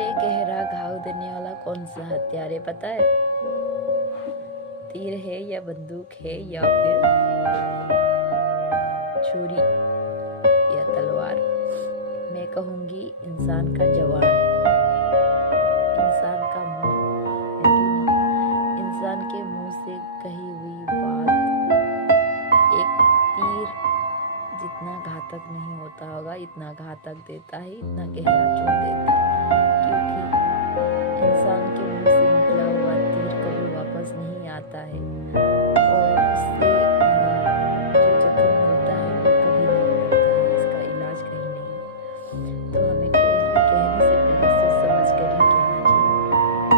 सबसे गहरा घाव देने वाला कौन सा हथियार है पता है? तीर है या बंदूक है या फिर छुरी या तलवार? मैं कहूंगी इंसान का जवान, इंसान का मुंह, है कि नहीं? इंसान के मुंह से कही हुई बात एक तीर जितना घातक नहीं होता होगा, इतना घातक देता है, इतना गहरा चोट देता है। क्योंकि इंसान के मुंह से निकला हुआ तीर कभी वापस नहीं आता है और उससे जो जख्म मिलता है वो कभी नहीं मिलता है, इसका इलाज कहीं नहीं है। तो हमें कुछ भी कहने से पहले सोच समझ कर ही कहना चाहिए।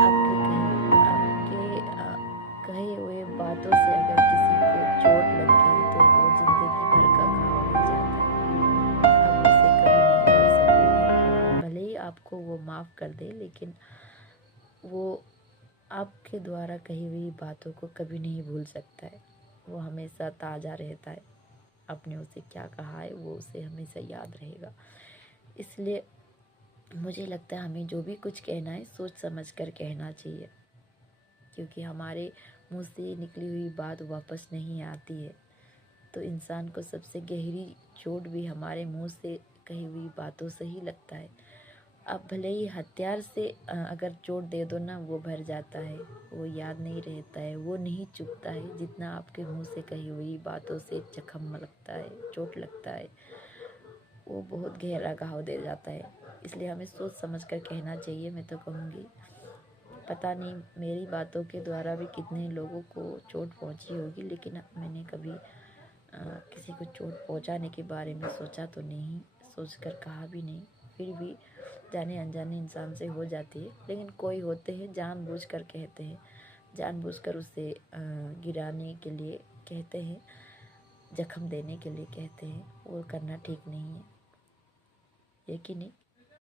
आपके कहे हुए बातों से अगर किसी को चोट लग गई तो वो जिंदगी भर का घाव रह जाता है। आप उसे कभी नहीं कर सकोगे, भले ही आपको वो माफ कर दे, लेकिन वो आपके द्वारा कही हुई बातों को कभी नहीं भूल सकता है। वो हमेशा ताज़ा रहता है, आपने उसे क्या कहा है वो उसे हमेशा याद रहेगा। इसलिए मुझे लगता है हमें जो भी कुछ कहना है सोच समझ कर कहना चाहिए, क्योंकि हमारे मुंह से निकली हुई बात वापस नहीं आती है। तो इंसान को सबसे गहरी चोट भी हमारे मुंह से कही हुई बातों से ही लगता है। अब भले ही हथियार से अगर चोट दे दो ना, वो भर जाता है, वो याद नहीं रहता है, वो नहीं चुभता है जितना आपके मुंह से कही हुई बातों से जख्म लगता है, चोट लगता है, वो बहुत गहरा घाव दे जाता है। इसलिए हमें सोच समझ कर कहना चाहिए। मैं तो कहूँगी, पता नहीं मेरी बातों के द्वारा भी कितने लोगों को चोट पहुँची होगी, लेकिन मैंने कभी किसी को चोट पहुँचाने के बारे में सोचा तो नहीं, सोच कर कहा भी नहीं। फिर भी जाने अनजाने इंसान से हो जाती है, लेकिन कोई होते हैं जानबूझकर कहते हैं, जानबूझकर उसे गिराने के लिए कहते हैं, जख्म देने के लिए कहते हैं। वो करना ठीक नहीं है कि नहीं?